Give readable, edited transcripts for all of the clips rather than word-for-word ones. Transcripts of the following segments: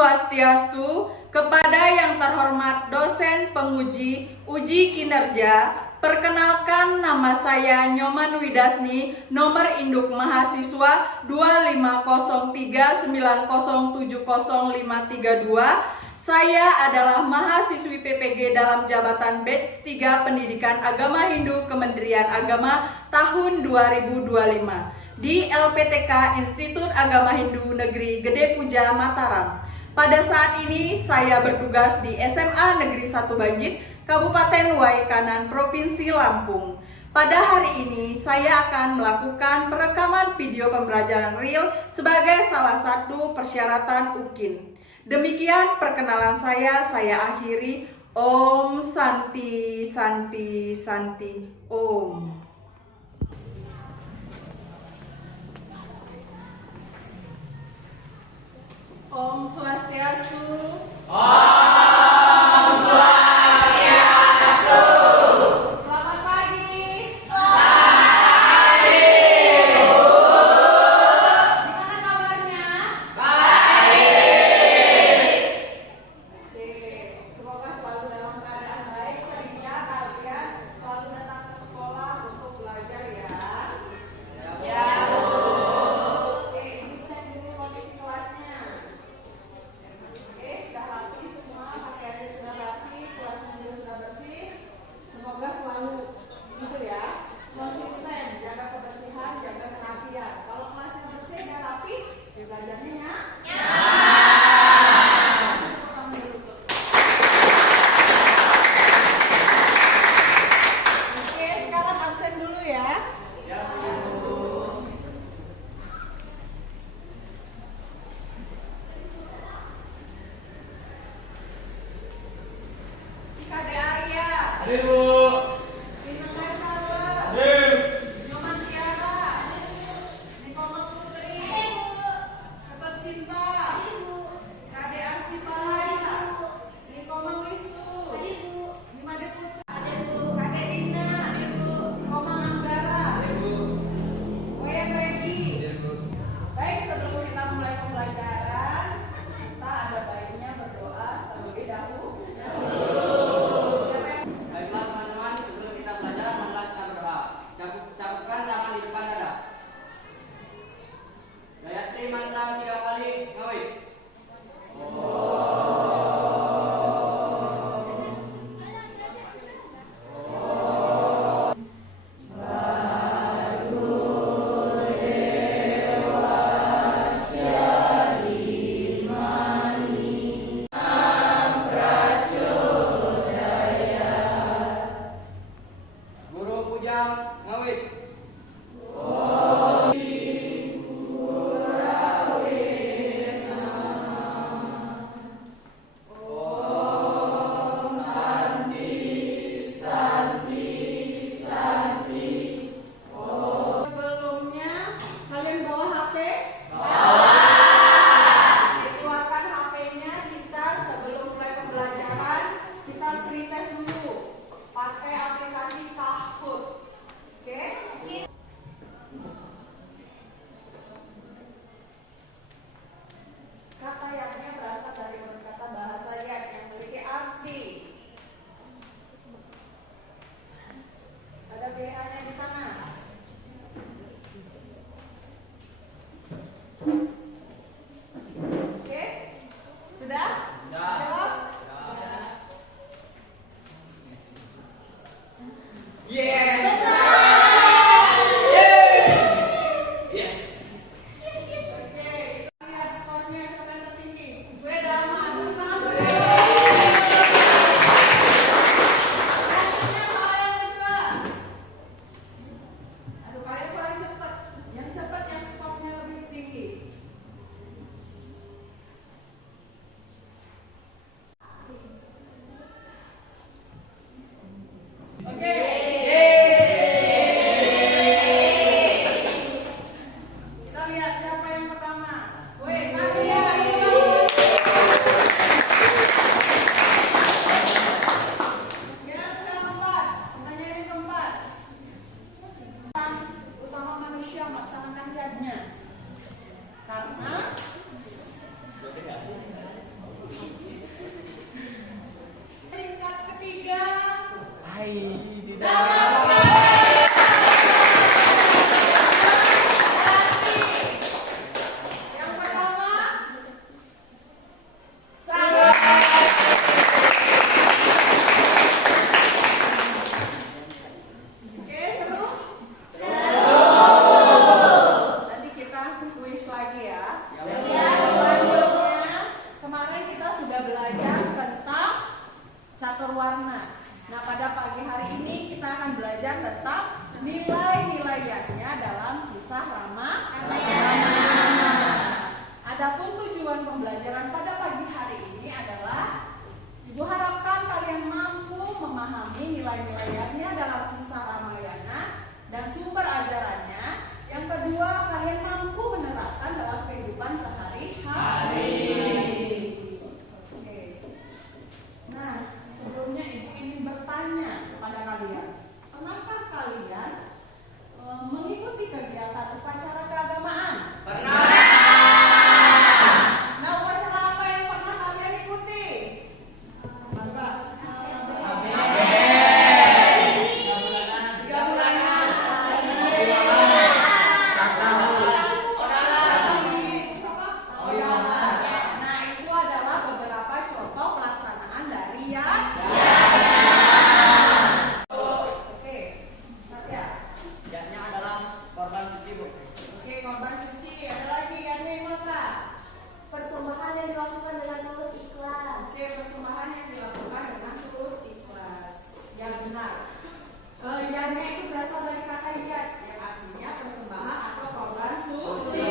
Swastiastu. Kepada yang terhormat dosen penguji uji kinerja, perkenalkan nama saya Nyoman Widasni, nomor induk mahasiswa 25039070532. Saya adalah mahasiswi PPG dalam jabatan batch 3 Pendidikan Agama Hindu Kementerian Agama tahun 2025 di LPTK Institut Agama Hindu Negeri Gede Puja, Mataram. Pada saat ini saya bertugas di SMA Negeri 1 Banjit, Kabupaten Waikanan, Provinsi Lampung. Pada hari ini saya akan melakukan perekaman video pembelajaran real sebagai salah satu persyaratan UKIN. Demikian perkenalan saya akhiri. Om Santi Santi Santi Om. Om Swastiastu. Om Swastiastu. Selamat pagi. Selamat pagi. Gimana kabarnya? Baik. Oke, semoga selalu dalam keadaan baik sehingga kalian selalu datang ke sekolah untuk belajar ya. Ya, Bu. Oke, ini cek dulu kondisi kelasnya. Oke, sudah pembelajaran pada pagi hari ini adalah Ibu harapkan kalian mampu memahami nilai-nilainya dalam kisah Ramayana dan sumber ajarannya. Yang kedua, kalian mampu menerapkan dalam kehidupan sehari-hari. Oke. Nah, sebelumnya Ibu ingin bertanya kepada kalian, kenapa kalian mengikuti kegiatan upacara keagamaan? Pernah. Nah, upacara apa yang pernah kalian ikuti? Apa? Nah, itu adalah beberapa contoh pelaksanaan dari yang Oke, Satya. Yang adalah korban suci, Bu. Oke, korban suci. Ada lagi yang apa? Persembahan yang dilakukan dengan tulus ikhlas. Oke, persembahan yang dilakukan dengan tulus ikhlas. Ya benar. Yadnya itu berasal dari kata yad, yang artinya persembahan atau korban suci.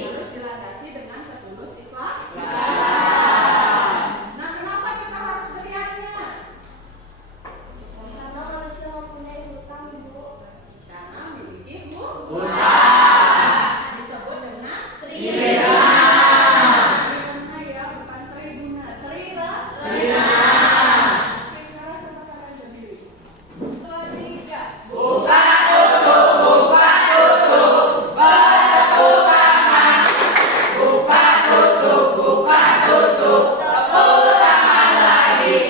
Harus dilandasi dengan ketulus ikhlas. Nah, kenapa kita harus beriannya? Karena manusia mempunyai hutang, Bu. Karena memiliki Hutang. disebut dengan Triguna. triguna, ya, bukan triguna. Triguna. Oke, sekarang coba kalian berdiri. Ketiga. Buka tutup, buka tutup. Bertepuk tangan. Buka tutup, buka tutup. Tepuk tangan lagi.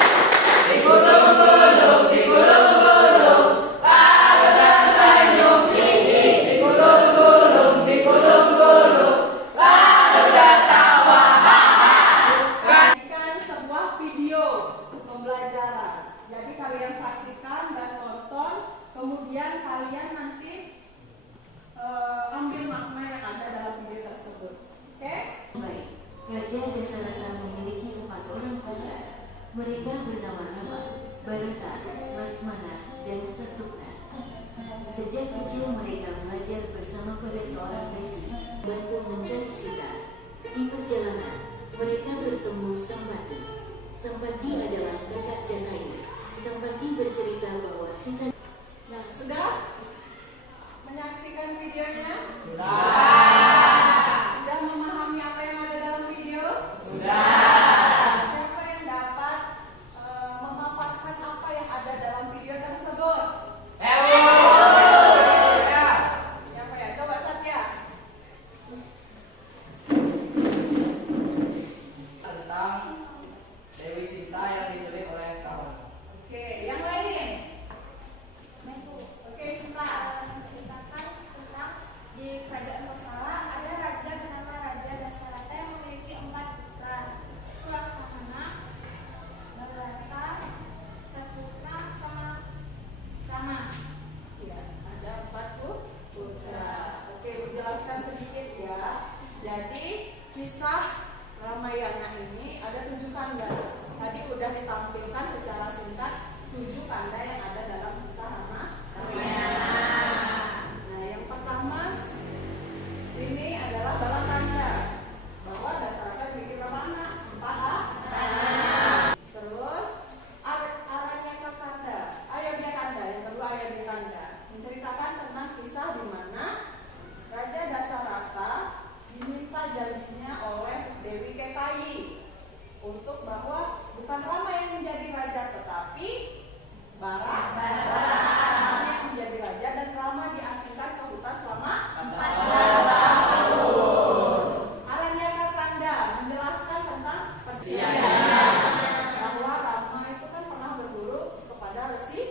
Digulung-gulung, digulung-gulung. Lalu tersenyum tinggi. Digulung-gulung, digulung-gulung. Lalu tertawa. Jadikan sebuah video pembelajaran. Jadi kalian saksikan dan tonton, kemudian kalian nanti ambil makna yang ada dalam video tersebut. Oke? Baik, Raja Dasarata memiliki 4 orang putra. Mereka bernama Rama, Bharata, Laksmana, dan Satrugna. Sejak kecil mereka belajar bersama pada seorang resi, bantu mencari Sita. Di perjalanan, mereka bertemu Sampati. Sampati adalah kakak Janaya. Sampati bercerita bahwa Sita Nah, sudah menyaksikan videonya? Sudah. Sudah memahami apa yang ada dalam video? Sudah. Siapa yang dapat memaparkan apa yang ada dalam video tersebut? Siapa ya? Coba Satya. Tentang Dewi Sita yang diculik oleh Rawana. Oke, yang lain? Oke, Sita. Menceritakan tentang di kerajaan Kosala ada raja bernama Raja Dasarata yang memiliki 4 putra. Itu Laksamana, Bharata, Satrugna, sama Rama. Ya, ada 4 putra. Oke, menjelaskan sedikit ya. Jadi kisah Ramayana ini ada 7 kanda. Tadi udah ditampilkan secara singkat 7 kanda yang ada dalam kisah Ramayana. Nah, yang pertama ini adalah Balakanda, bahwa Dasarata memiliki berapa anak? 4 anak. Terus Aranyakakanda, Ayodhya-kanda, yang kedua Ayodhya-kanda, menceritakan tentang kisah di mana Raja Dasarata diminta janjinya oleh Dewi Kekayi untuk bahwa bukan Rama yang menjadi raja, tetapi Bharata yang menjadi raja, dan Rama diasingkan ke hutan selama 14 tahun. Aranyakakanda menjelaskan tentang perjanjian bahwa Rama itu kan pernah berguru kepada Resi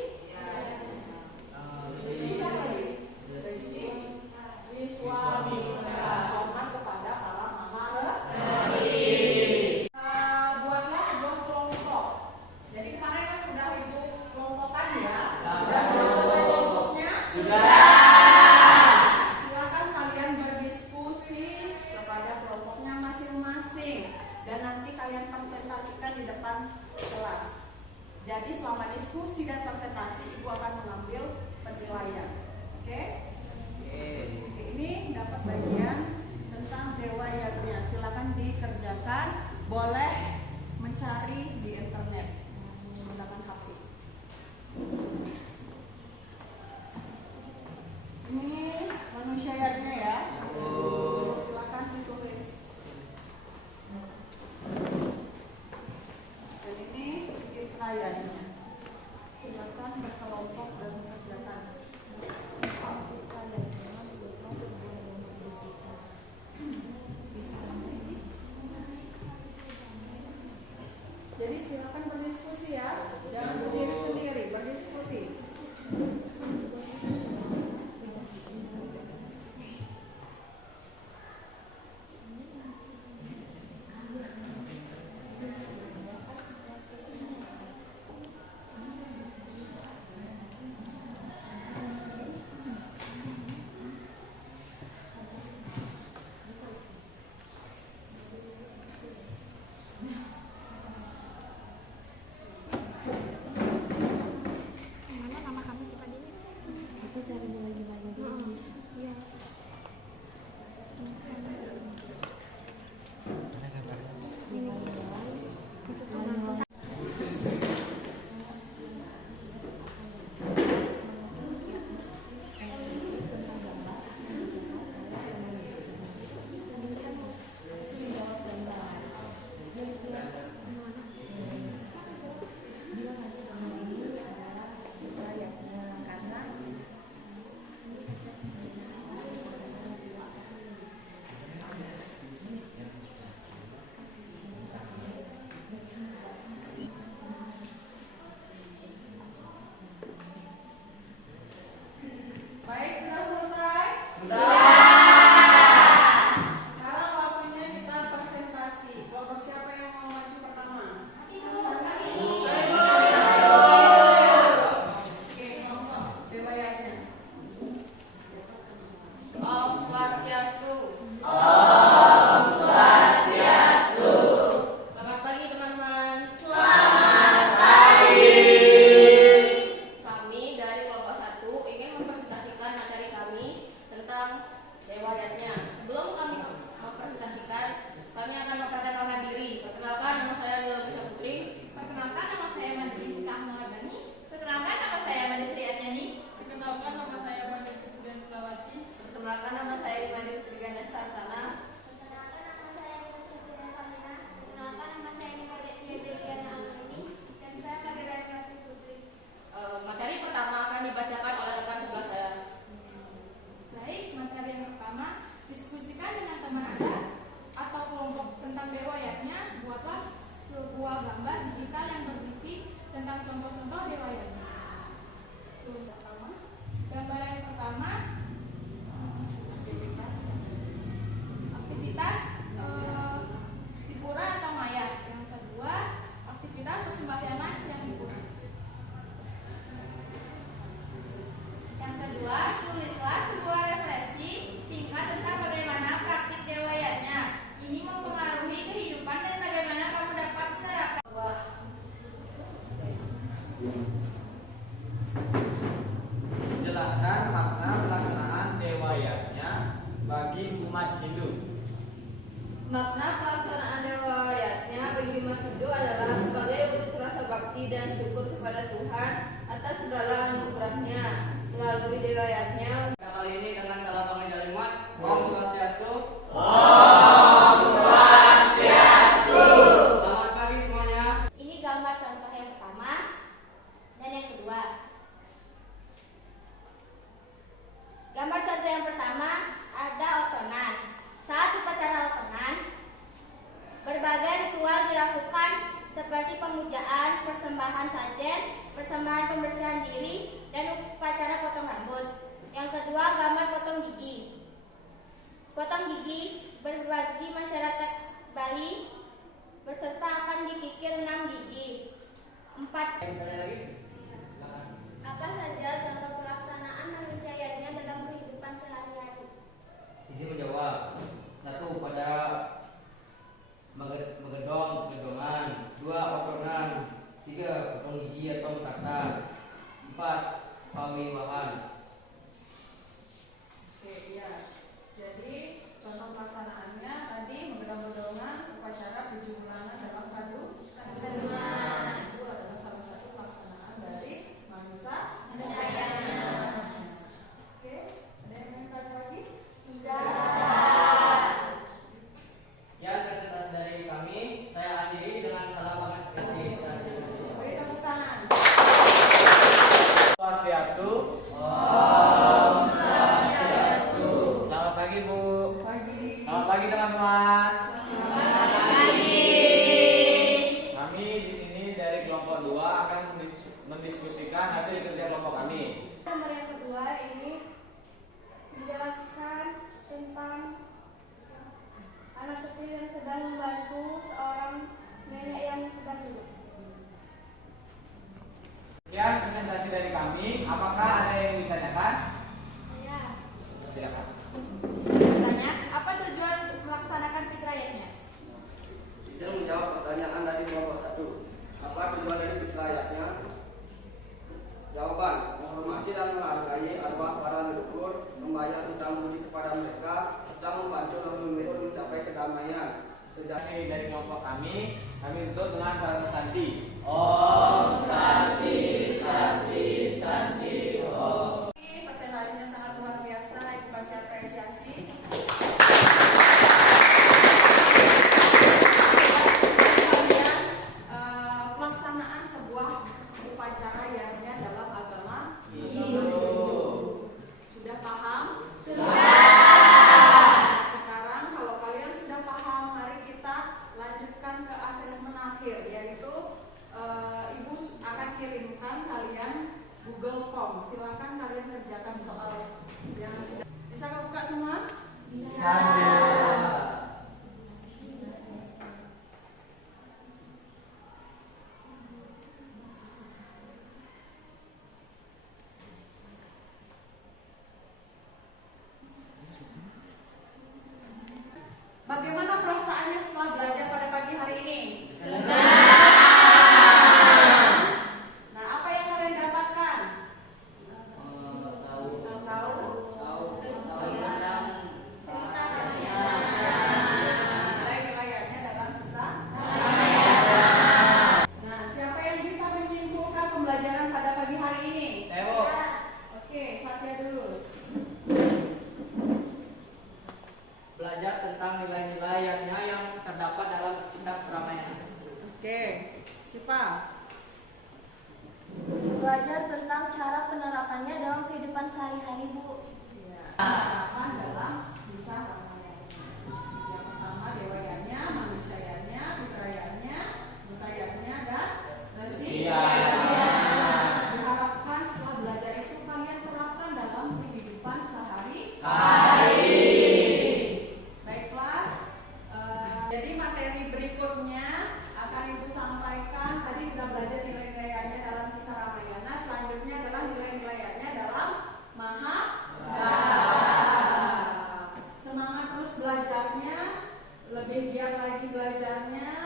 Wiswamitra, hormat kepada para maharesi. Buatlah sebuah kelompok. Jadi kemarin kan udah ibu kelompokan ya. Udah selesai kelompoknya? Silakan kalian berdiskusi kepada kelompoknya masing-masing dan nanti kalian presentasikan di depan kelas. Jadi selama diskusi dan presentasi ibu akan mengambil penilaian. Oke? Oke, ini dapat bagian tentang dewa yagnya. Silakan dikerjakan. boleh mencari di internet menggunakan HP. Ini manusianya ya. Silakan ditulis. Dan ini fitrayanya. Silakan berkelompok dan mengerjakan. Jadi silakan berdiskusi ya, jangan sendiri-sendiri, berdiskusi. Baik, sudah selesai? Sekarang waktunya kita presentasi. Kelompok siapa yang mau maju pertama? Oke, kelompok Bewayatnya. Om Swastiastu. Selamat pagi teman-teman. Kami dari kelompok 1 ingin mempresentasikan materi kami tentang Dewayatnya. Sebelum kami mempresentasikan, kami akan memperkenalkan diri. Perkenalkan, nama saya Lila Lisa Putri. Perkenalkan, nama saya Madi Sita Muhammadi. Perkenalkan, nama saya Madi Sri Atyani. Perkenalkan, nama saya Madi Putri Selawati. Perkenalkan, nama saya Imadi Putri Ganda Sartana. Perkenalkan nama saya Nisa Safira Kamina. Perkenalkan nama saya Nisa Deviana Anggreni. Dan saya Kadira Kasih Putri. Materi pertama akan dibacakan oleh rekan sebelah saya. Baik, materi yang pertama, diskusikan dengan teman Anda atau kelompok tentang Dewayatnya. Buatlah sebuah gambar digital yang berisi tentang contoh-contoh Dewayatnya. Gambar yang pertama, aktivitas di pura atau maya. Yang kedua, aktivitas persembahyangan yang di pura. Yang kedua, tulislah sebuah refleksi singkat tentang bagaimana praktik Dewayatnya ini mempengaruhi kehidupan dan bagaimana kamu dapat menerapkan. Menjelaskan makna pelaksanaan Dewayatnya bagi umat Hindu. Makna pelaksanaan Dewayatnya bagi umat Hindu adalah sebagai wujud rasa bakti dan syukur kepada Tuhan atas segala anugerahnya melalui Dewayatnya. Pada kali ini dengan salam pengajar umat, Om Swastiastu. Selamat pagi semuanya. Ini gambar contoh yang pertama dan yang kedua. Gambar contoh yang pertama ada otonan. Saat upacara otonan, berbagai ritual dilakukan seperti pemujaan, persembahan sajen, persembahan pembersihan diri, dan upacara potong rambut. Yang kedua, gambar potong gigi. Potong gigi berbagi masyarakat Bali berserta akan dikikir 6 gigi. 4. Apa saja contoh pelaksanaan manusia yatnya dalam kehidupan sehari-hari? Izin menjawab. 1. Pada gedongan. 2. Otonan. 3. Potong gigi atau tata. 4. Pawiwahan. Oke, iya. Jadi contoh pelaksanaannya tadi menggedong-gedongan, upacara 7 bulanan anak kecil yang sedang membantu seorang nenek yang sedang duduk. Sekian presentasi dari kami. Apakah ada yang ditanyakan? Ya. Silakan. Tanya, apa tujuan melaksanakan fitrayatnya? Bisa menjawab pertanyaan dari kelompok 1. Apa tujuan dari fitrayatnya? Jawaban: menghormati dan menghargai arwah para leluhur, membayar hutang budi kepada mereka, serta membantu leluhur mencapai kedamaian. Sejak dari kelompok kami tutup dengan Om Santi. Presentasinya sangat luar biasa, Ibu kasih apresiasi. Kemudian pelaksanaan sebuah upacara yaitu dalam agama Hindu. Sudah paham? Sudah. Sekarang kalau kalian sudah paham, mari kita lanjutkan ke asesmen akhir, yaitu Ibu akan kirimkan kalian Google Form. Silakan kalian kerjakan soal yang sudah. Bisa kebuka semua? Bisa. Bagaimana perasaannya setelah belajar pada pagi hari ini? Nah, apa yang kalian dapatkan? Nilai-nilainya dalam kisah. Nah, siapa yang bisa menyimpulkan pembelajaran pada pagi hari ini? Oke, Satya dulu. Belajar tentang nilai-nilainya yang terdapat dalam Cita Keramaian. Oke, Siva. Belajar tentang cara penerapannya dalam kehidupan sehari-hari, Bu. Penerapan dalam kisah Ramayana. Yang pertama dewayanya, manusianya, fitrayatnya, mutayatnya, dan resiyanya. Diharapkan setelah belajar itu kalian terapkan dalam kehidupan sehari-hari. Baiklah, jadi materi berikutnya akan Ibu sampaikan. Tadi kita belajar nilai-nilainya dalam kisah Ramayana. Selanjutnya adalah nilai-nilainya dalam Mahabharata. Semangat terus belajarnya, lebih giat lagi belajarnya.